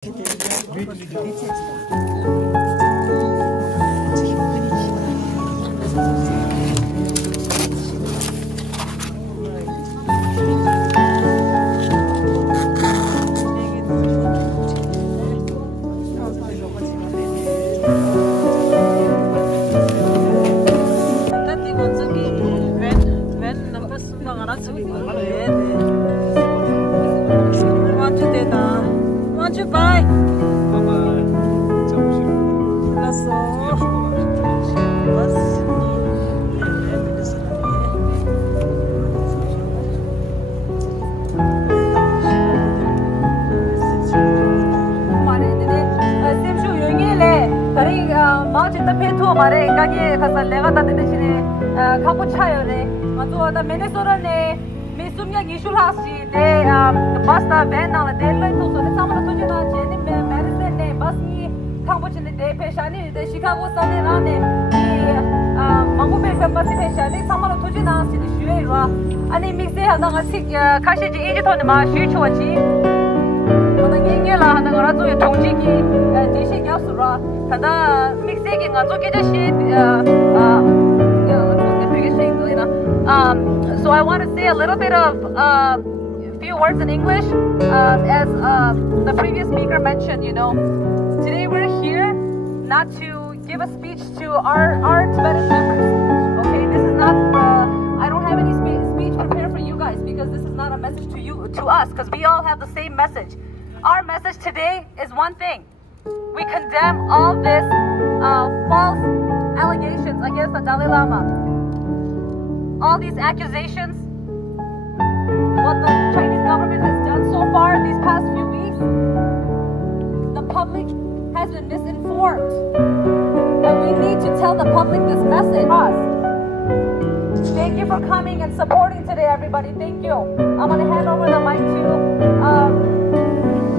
So I want to say a little bit of few words in English, as the previous speaker mentioned. Today we're here not to give a speech to our Tibetan members. Okay, this is not. I don't have any speech prepared for you guys because this is not a message to us, because we all have the same message. Our message today is one thing: we condemn all this false allegations against the Dalai Lama. All these accusations, what the Chinese government has done so far these past few weeks, the public has been misinformed. And we need to tell the public this message. Thank you for coming and supporting today, everybody. Thank you. I'm going to hand over the mic to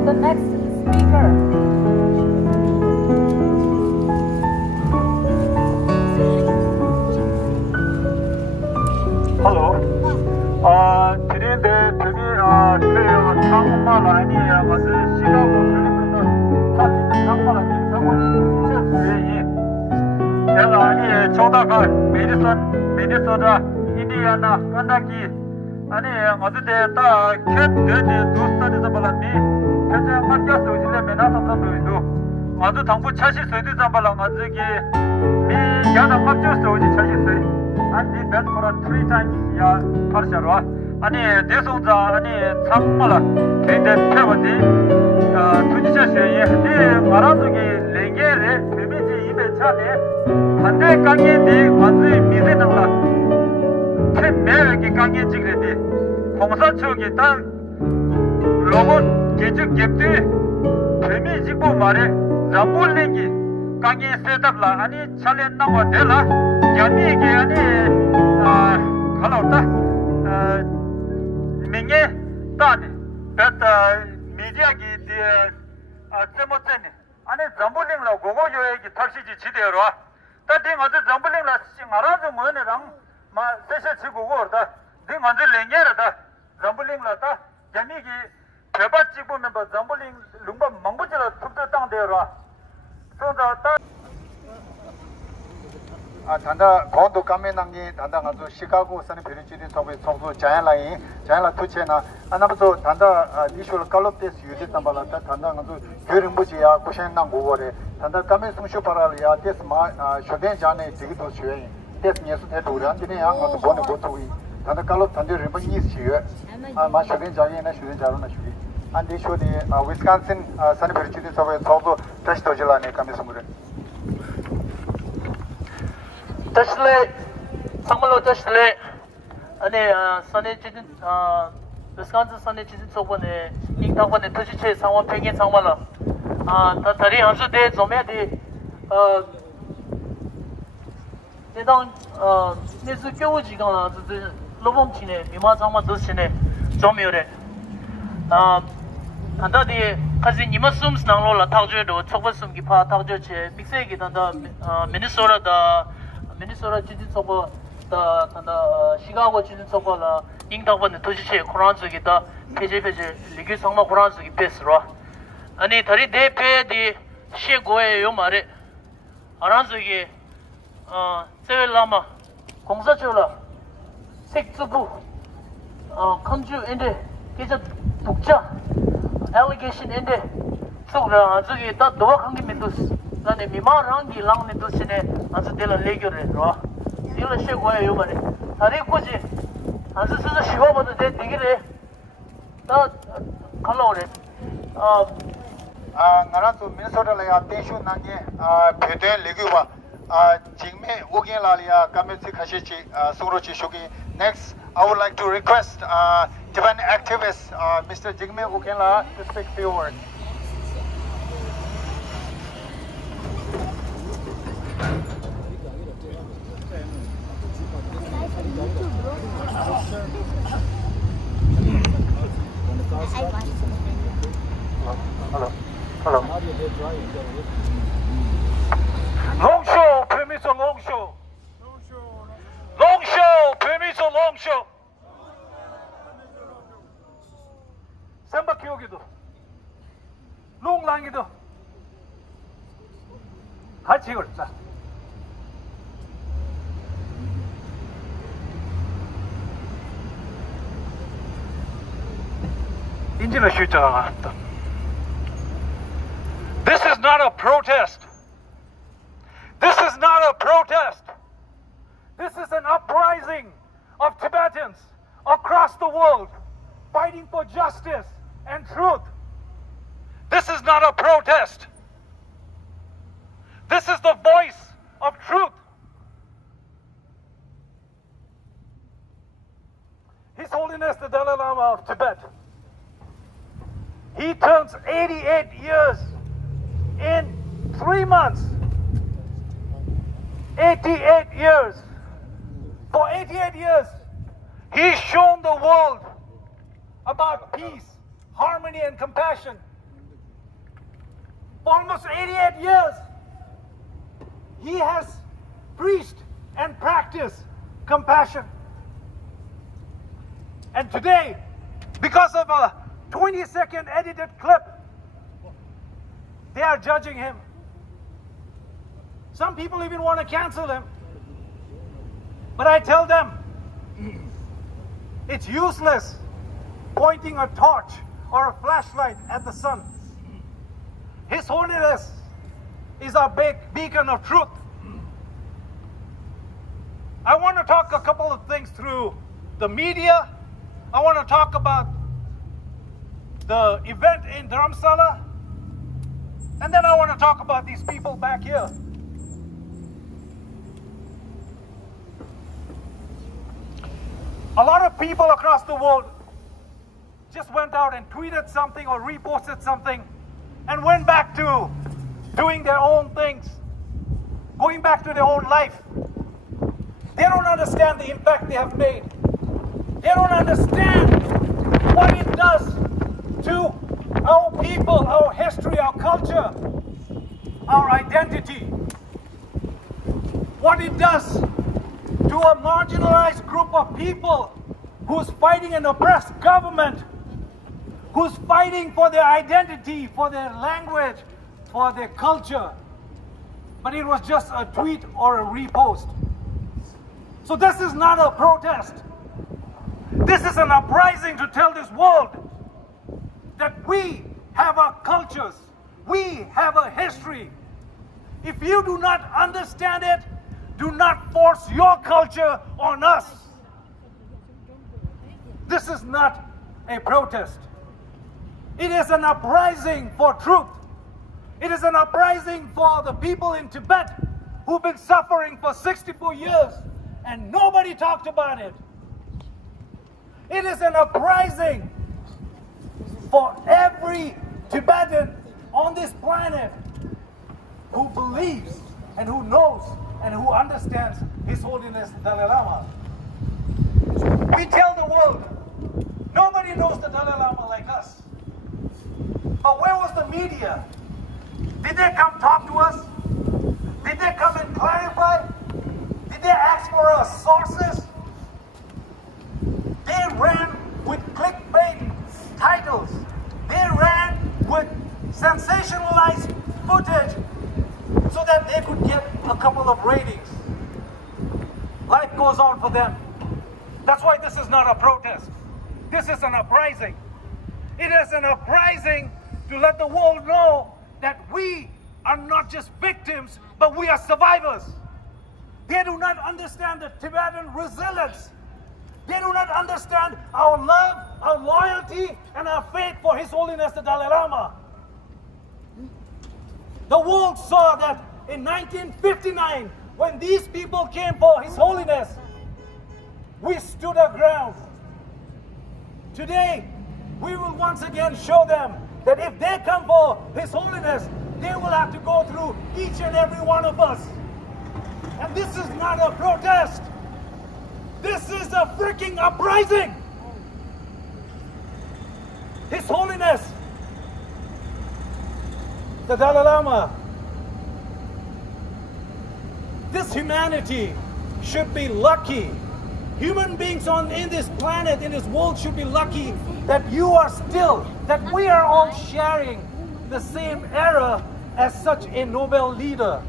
the next speaker. Hello. Today 창마라니 아주 시가고 그리는 사진 창마라니 상원이 제가 아니 조다가 미니소다 인디아나 간다기 아니 어디에 다 캔데디 도스타에서 발랐니 그저 맞겠어 이제 메나서도 아주 당부 차시 söyledi zaman azıcık mi yana 맞겠어 이제 차시 and the best for 3 times ya parsharo ani desonza ani chamala kende pevodi tujicha sheye ni marazugi lengere pemiji ibe chane hande kange de wanzi mize nangla ke mege kange jigredi khongsa chogi tan logo gejuk gebdi pemiji bo mare zambul lengi kange setapla ani chalen nangwa dela 야미게 아니 갈아왔다 민게 따니 베타 미디어기 제모체니 아니 잠불링라 고고 요에기 탈시지 지대로 따딩 어디 잠불링라 싱아라도 뭐네랑 마 세세 치고고 orada 딩 언제 랭게라다 잠불링라다 야미기 배바 찍으면 뭐 잠불링 룸바 망부지라 툭툭 땅대로 손자 따 단다 건도 까메낭기 단다 가서 시카고 산에 베르치디 속에 속도 자연라이 자연라 투체나 아나부터 단다 리쇼를 깔롭데스 유디 담발라다 단다 가서 교림부지야 고생난 고거래 단다 까메 숨쇼파라야 데스마 쇼덴 자네 지기도 쉬어이 데스 예수 대도란 되네 양도 보내 보토이 단다 깔롭 단데 리버니 쉬어 마 쇼덴 자게나 쇼덴 자로나 쉬기 안데 쇼디 위스콘신 산에 베르치디 속에 속도 다시 도질라네 까메 숨으래 Tashle, Samalo Tashle, and Sunday Chidin, Wisconsin Sunday Chidin Sobone, in Tawon and Tushi, someone paying Samala. Tatari Hansu de Zomedi, they don't, Nizuko Jigana, the Lobom Chine, Mimazama Dusine, Zomure. And that the cousin Yimasums Nanola Taujo, Tobasum Gipa Taujo, Mixegi, and Minnesota, Minnesota 지진 속어 다 시가고 지진 속어라 인당번에 도시체 코란즈기다 페이지 리그 상마 코란즈기 베스로 아니 다리 대패디 시고에 요 말에 알아서기 달라이라마 공사주라 색주부 컨주인데 계속 독자 allegation 인데 속라 저기 다 도와한 게 민도스 나네 미마랑기 랑네 도시네 아주 될 레교래 로 이거 시고에 요 말에 다리 꼬지 아주 스스 쉬워봐도 돼 되기래 나 갈라오래 나라도 민소라야 대슈 나게 베데 레규와 징메 오겐라리아 까메시 카시치 소로치 쇼기 next I would like to request Japan activist Mr. Jigme Okenla to speak few words. Hello. Long show, permits a long show. Long show, permits a long show. Samba Kyogido. Long Langido. Hachigurta. Injina Shuta. This is not a protest. This is not a protest. This is an uprising of Tibetans across the world fighting for justice and truth. This is not a protest. This is the voice of truth. His Holiness the Dalai Lama of Tibet. He turns 88 years in 3 months. 88 years. For 88 years, he's shown the world about peace, harmony, and compassion. For almost 88 years, he has preached and practiced compassion. And today, because of a 20-second edited clip, they are judging him. Some people even want to cancel him. But I tell them, it's useless pointing a torch or a flashlight at the sun. His Holiness is our big beacon of truth. I want to talk a couple of things through the media. I want to talk about the event in Dharamsala. And then I want to talk about these people back here. A lot of people across the world just went out and tweeted something or reposted something and went back to doing their own things, going back to their own life. They don't understand the impact they have made. They don't understand what it does to our people, our history, our culture, our identity. What it does to a marginalized group of people who's fighting an oppressed government, who's fighting for their identity, for their language, for their culture. But it was just a tweet or a repost. So this is not a protest. This is an uprising to tell this world that we have our cultures, we have a history. If you do not understand it, do not force your culture on us. This is not a protest. It is an uprising for truth. It is an uprising for the people in Tibet who've been suffering for 64 years and nobody talked about it. It is an uprising for every Tibetan on this planet who believes and who knows and who understands His Holiness Dalai Lama. We tell the world, nobody knows the Dalai Lama like us. But where was the media? Did they come talk to us? Did they come and clarify? Did they ask for our sources? They ran with clickbait titles. They ran with sensationalized footage so that they could get a couple of ratings. Life goes on for them. That's why this is not a protest. This is an uprising. It is an uprising to let the world know that we are not just victims, but we are survivors. They do not understand the Tibetan resilience. They do not understand our love, our loyalty, and our faith for His Holiness the Dalai Lama. The world saw that in 1959, when these people came for His Holiness, we stood our ground. Today, we will once again show them that if they come for His Holiness, they will have to go through each and every one of us. And this is not a protest. This is a freaking uprising. His Holiness, the Dalai Lama, this humanity should be lucky. Human beings in this planet, in this world should be lucky that you are still, that we are all sharing the same era as such a noble leader.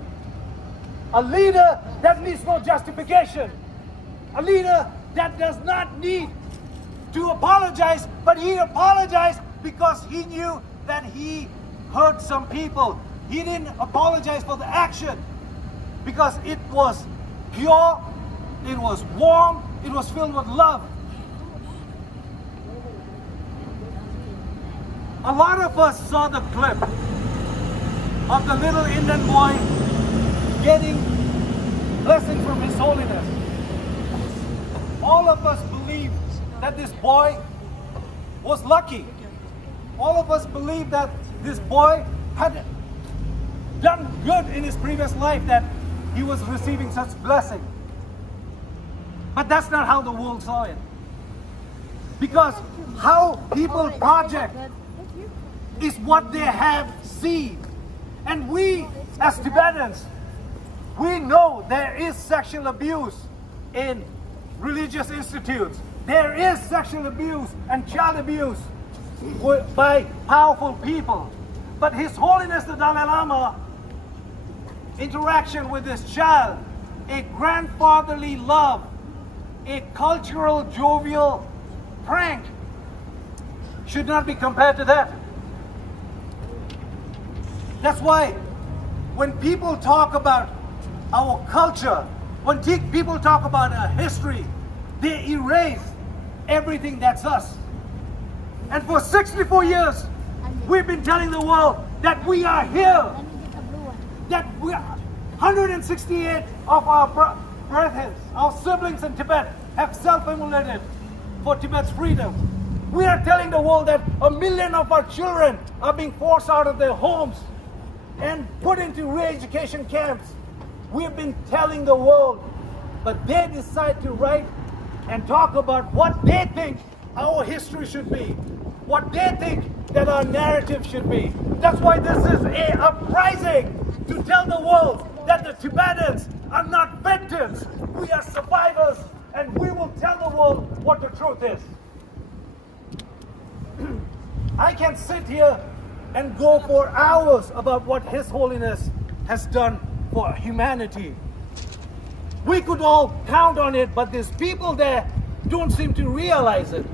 A leader that needs no justification. A leader that does not need to apologize, but he apologized because he knew that he hurt some people. He didn't apologize for the action because it was pure, it was warm, it was filled with love. A lot of us saw the clip of the little Indian boy getting blessing from His Holiness. All of us believe that this boy was lucky. All of us believe that this boy had done good in his previous life, that he was receiving such blessing. But that's not how the world saw it. Because how people project is what they have seen. And we, as Tibetans, we know there is sexual abuse in religious institutes. There is sexual abuse and child abuse by powerful people. But His Holiness the Dalai Lama, interaction with this child, a grandfatherly love, a cultural, jovial prank, should not be compared to that. That's why when people talk about our culture, when people talk about our history, they erase everything that's us. And for 64 years, we've been telling the world that we are here, that we are 168 of our brethren, our siblings in Tibet, have self-immolated for Tibet's freedom. We are telling the world that 1 million of our children are being forced out of their homes and put into re-education camps. We have been telling the world, but they decide to write and talk about what they think our history should be, what they think that our narrative should be. That's why this is an uprising to tell the world that the Tibetans are not victims. We are survivors, and we will tell the world what the truth is. I can sit here and go for hours about what His Holiness has done for humanity. We could all count on it, but these people there don't seem to realize it.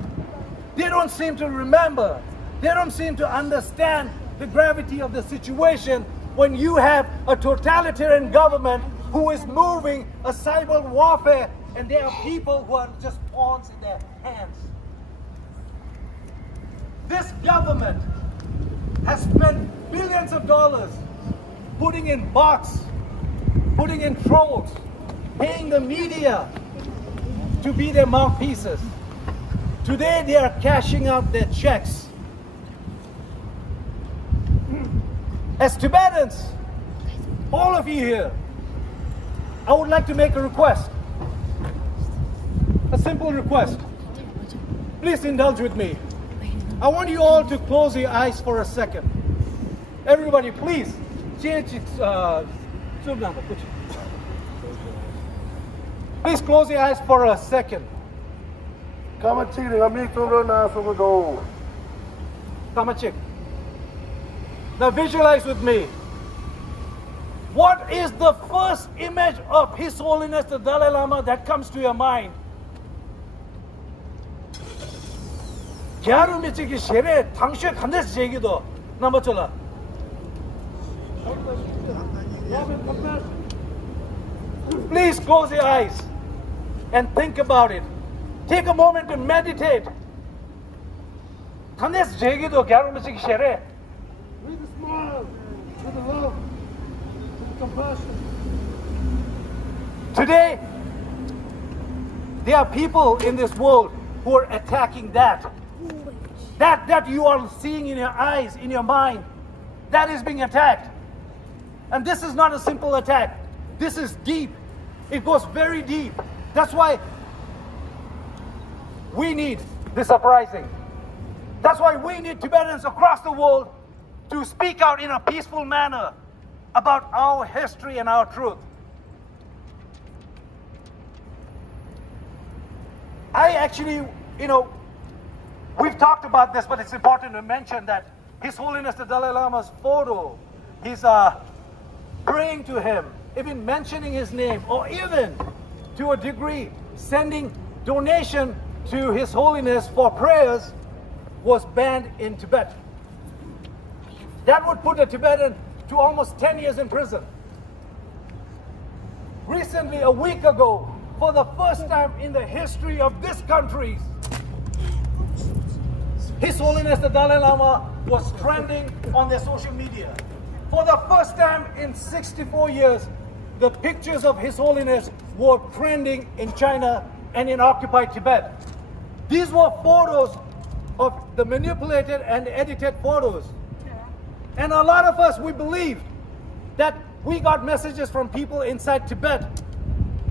They don't seem to remember. They don't seem to understand the gravity of the situation when you have a totalitarian government who is moving a cyber warfare, and there are people who are just pawns in their hands. This government has spent billions of dollars putting in bots, putting in trolls, paying the media to be their mouthpieces. Today they are cashing out their checks. As Tibetans, all of you here, I would like to make a request. A simple request. Please indulge with me. I want you all to close your eyes for a second. Everybody, please. Please close your eyes for a second. Kamachik. Now visualize with me. What is the first image of His Holiness the Dalai Lama that comes to your mind? Gyaru michi ki shere tangshe khandes jegido. Number chola. Please close your eyes and think about it. Take a moment to meditate. Khandes jegido gyaru michi ki shere. With a smile, with a love, with compassion. Today, there are people in this world who are attacking that. That you are seeing in your eyes, in your mind, that is being attacked. And this is not a simple attack. This is deep. It goes very deep. That's why we need this uprising. That's why we need Tibetans across the world to speak out in a peaceful manner about our history and our truth. I actually, we've talked about this, but it's important to mention that His Holiness the Dalai Lama's photo, he's praying to him, even mentioning his name, or even to a degree sending donation to His Holiness for prayers, was banned in Tibet. That would put a Tibetan to almost 10 years in prison. Recently, a week ago, for the first time in the history of this country, His Holiness the Dalai Lama was trending on their social media. For the first time in 64 years, the pictures of His Holiness were trending in China and in occupied Tibet. These were photos of the manipulated and edited photos. And a lot of us, we believed that we got messages from people inside Tibet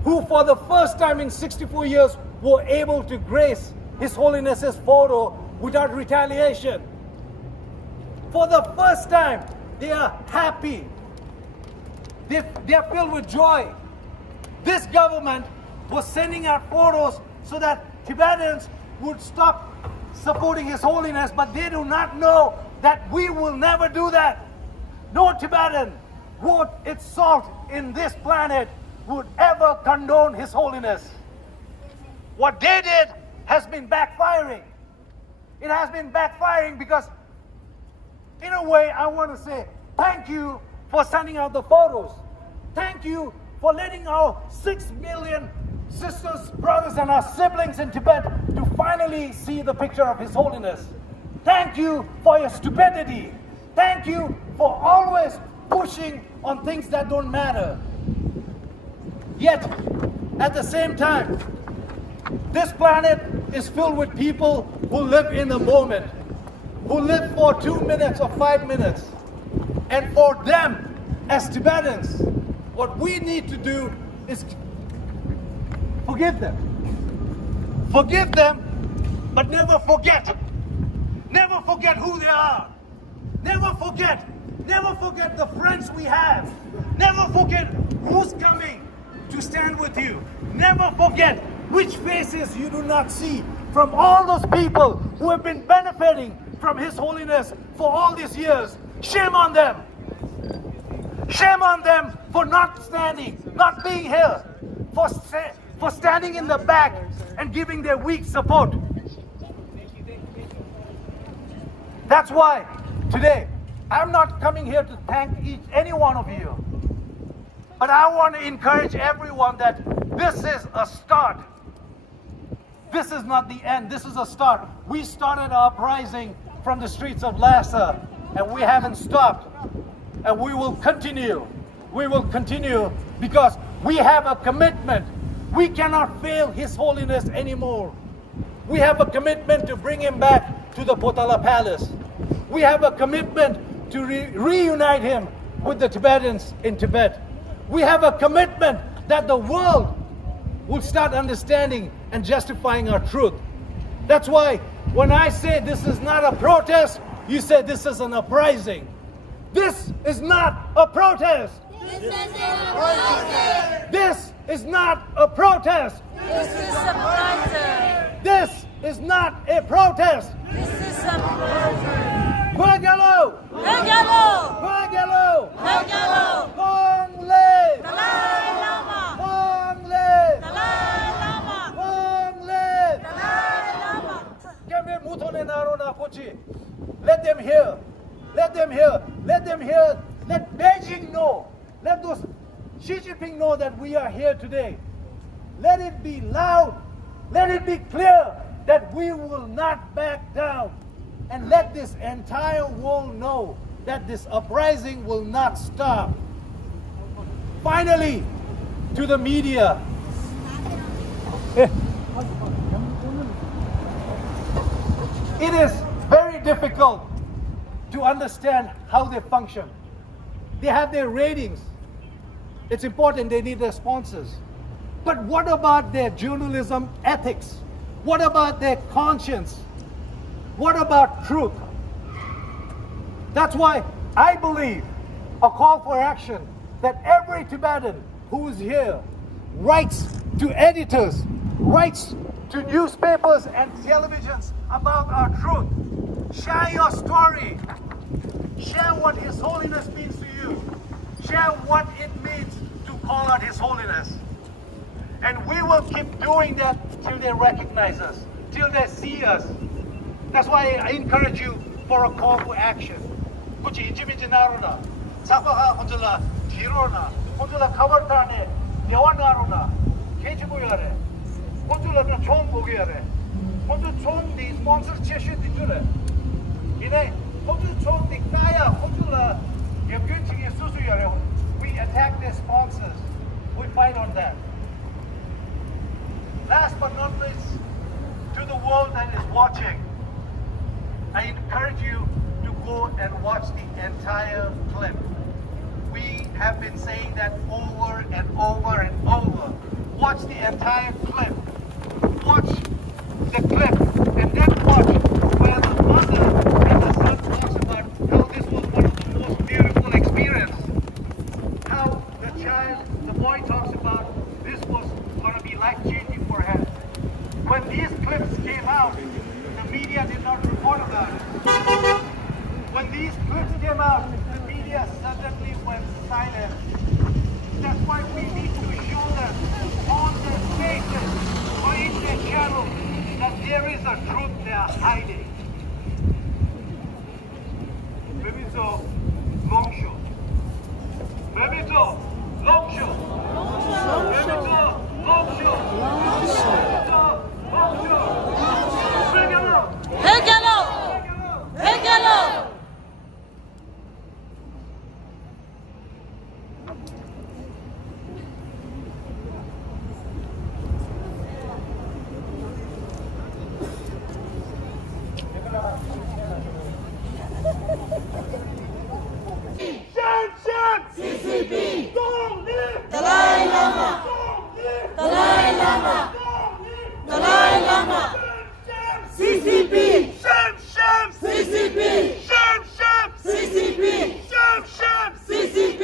who for the first time in 64 years were able to grace His Holiness's photo without retaliation. For the first time, they are happy. They are filled with joy. This government was sending out photos so that Tibetans would stop supporting His Holiness, but they do not know that we will never do that. No Tibetan worth its salt in this planet would ever condone His Holiness. What they did has been backfiring. It has been backfiring because, in a way, I want to say thank you for sending out the photos. Thank you for letting our 6 million sisters, brothers, and our siblings in Tibet to finally see the picture of His Holiness. Thank you for your stupidity. Thank you for always pushing on things that don't matter. Yet, at the same time, this planet is filled with people who live in the moment, who live for 2 minutes or 5 minutes. And for them, as Tibetans, what we need to do is forgive them. Forgive them, but never forget. Never forget who they are. Never forget the friends we have. Never forget who's coming to stand with you. Never forget which faces you do not see from all those people who have been benefiting from His Holiness for all these years. Shame on them. Shame on them for not standing, not being here, for standing in the back and giving their weak support. That's why today I'm not coming here to thank any one of you, but I want to encourage everyone that this is a start. This is not the end. This is a start. We started our uprising from the streets of Lhasa, and we haven't stopped. And we will continue. We will continue because we have a commitment. We cannot fail His Holiness anymore. We have a commitment to bring him back to the Potala Palace. We have a commitment to reunite him with the Tibetans in Tibet. We have a commitment that the world will start understanding and justifying our truth. That's why when I say this is not a protest, you say this is an uprising. This is not a protest. This is a protest. This is not a protest. This is a protest. This is not a protest. This is a protest. We're Hegelo! Hegelo! Hegelo! Hegelo! Long live! Dalai Lama! Long live! Dalai Lama! Long live! Dalai Lama! Kembe mutone narona kochi. Let them hear. Let them hear. Let them hear. Let Beijing know. Let those Xi Jinping know that we are here today. Let it be loud. Let it be clear that we will not back down. And let this entire world know that this uprising will not stop. Finally, to the media. It is very difficult to understand how they function. They have their ratings. It's important, they need their sponsors. But what about their journalism ethics? What about their conscience? What about truth? That's why I believe a call for action that every Tibetan who is here writes to editors, writes to newspapers and televisions about our truth. Share your story. Share what His Holiness means to you. Share what it means to call out His Holiness. And we will keep doing that till they recognize us, till they see us. That's why I encourage you for a call for action. Kuchi injimiji naruna, sakwaha konjula tirona, konjula kawartane, dewa naruna, kejibu yare, konjula na chong bogi yare, konjula chong di sponsor cheshu di jure. Ine, konjula chong di kaya, konjula yabgyun chingi susu yare. We attack their sponsors. We fight on that. Last but not least, to the world that is watching, I encourage you to go and watch the entire clip. We have been saying that over and over and over. Watch the entire clip. Watch the clip and then watch where the mother and the son talks about how this was one of the most beautiful experiences. How the child, the boy talks about this was going to be life-changing for him. When these clips came out, the media did not report about it. When these clips came out, the media suddenly went silent. That's why we need to show them on their faces or in their channels that there is a truth they are hiding. Maybe so, long show. Maybe so, long show. Maybe so, long show. Maybe so, long show. Hegelo! Hegelo! CCP! Dalai Lama! Dalai Lama! Dalai Lama! CCP! CCP! CCP! CCP!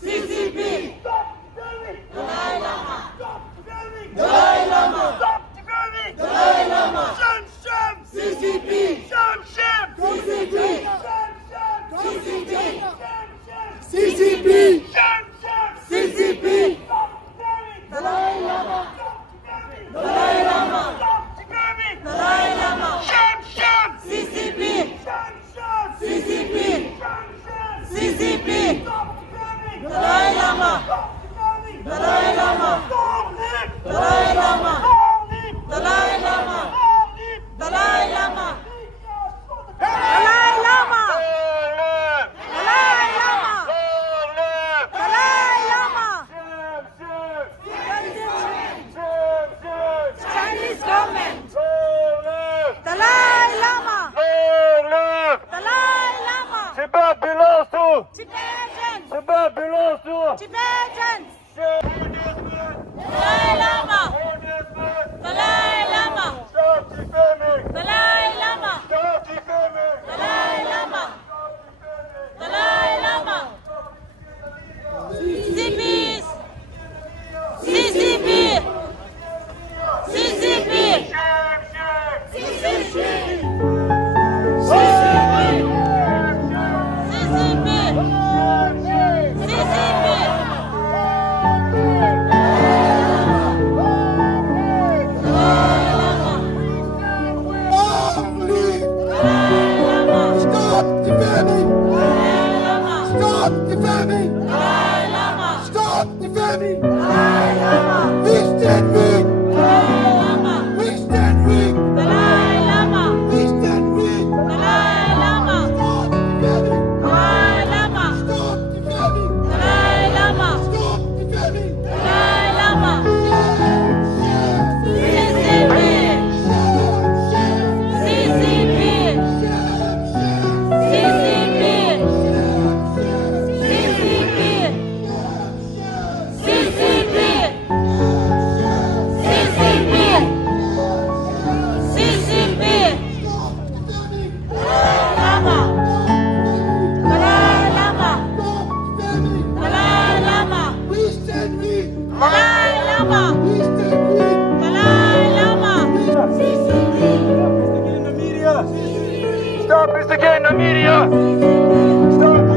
CCP! Dalai Lama! Dalai Lama! Dalai Lama! CCP! CCP! CCP! CCP! Dalai Lama! Dalai Lama! Dalai Lama! CCP! CCP! CCP! Dalai Lama! Dalai Lama! Dalai Lama! Dalai Lama! Dalai Lama! Dalai Lama! Dalai Lama! Dalai Lama! Chinese government! Dalai Lama! Dalai Lama! Tibet belongs to Tibetans! Tibet belongs to Tibetans! Dalai Lama! Dalai Lama! Stop defaming! Dalai Lama! Stop defaming! Dalai Lama! Dalai Lama! CCPs! CCP! CCP! CCP! CCP! Stop defaming! Dalai Lama! Stop defaming! Dalai Lama! We stand weak! Dalai Lama! We stand weak! Dalai Lama! We stand weak! Dalai Lama! Stop defaming! Dalai Lama! Stop defaming! Dalai Lama! Stop defaming! Dalai Lama! Stop instigating the media! Stop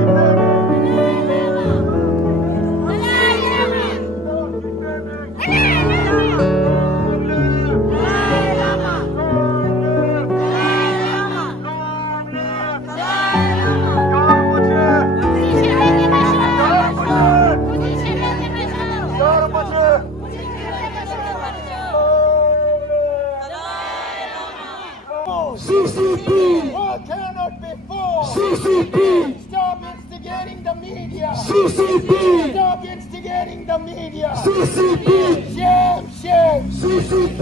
CCP! War cannot be fought! CCP! Stop instigating the media! CCP! Stop instigating the media! CCP! Shame, shame! CCP!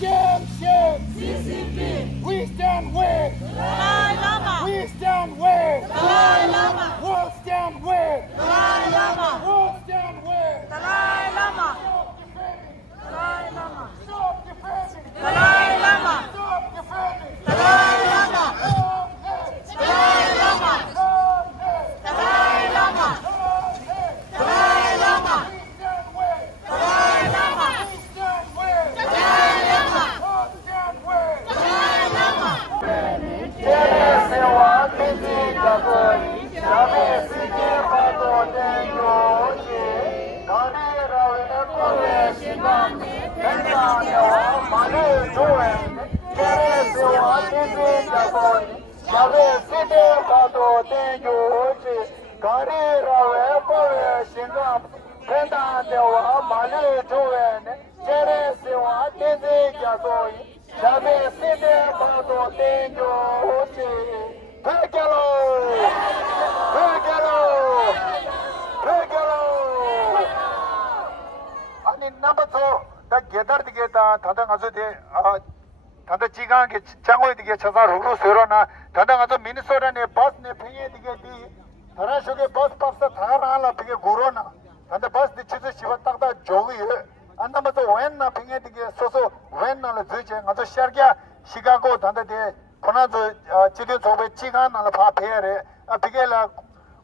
Shame, shame! CCP! We stand with! Dalai Lama! We stand with! Dalai Lama! We'll stand with! Dalai Lama! We'll stand with! Dalai Lama! Stop defaming! Dalai Lama! Stop defaming! Dalai Lama! Stop defaming! Dalai Lama! Long head! Dalai Lama! Long head! Dalai Lama! Long head! Dalai Lama! We stand with! Dalai Lama! We stand with! Dalai Lama! We'll stand with! Dalai Lama! 아니 number 2 다 게다르디게다 다다 가서 대 다다 지강게 장고에디게 쳐서 로로 세로나 다다 가서 미니소라네 버스네 팽에디게 다라쇼게 버스 박사 다라라 비게 고로나 다다 버스 디치스 시바 딱다 조기 안 넘어서 웬나 팽에디게 소소 웬나를 주제 가서 샤르게 시카고 다다데 코나도 지도 조베 지강나라 파페레 비게라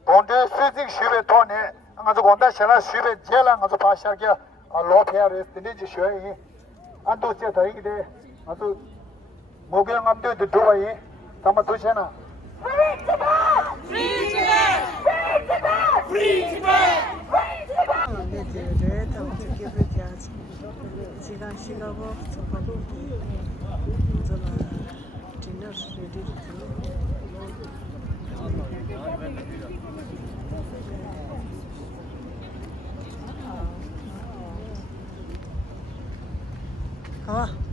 본데 스틱 시베 토네 가서 건다 샤라 시베 제라 가서 파샤게 로페아레 스티지 쇼이 안도 제 다이게 아주 모경 앞에 도와이 담아 두셔나 Free Tibet! Free Tibet! Free Tibet! 가.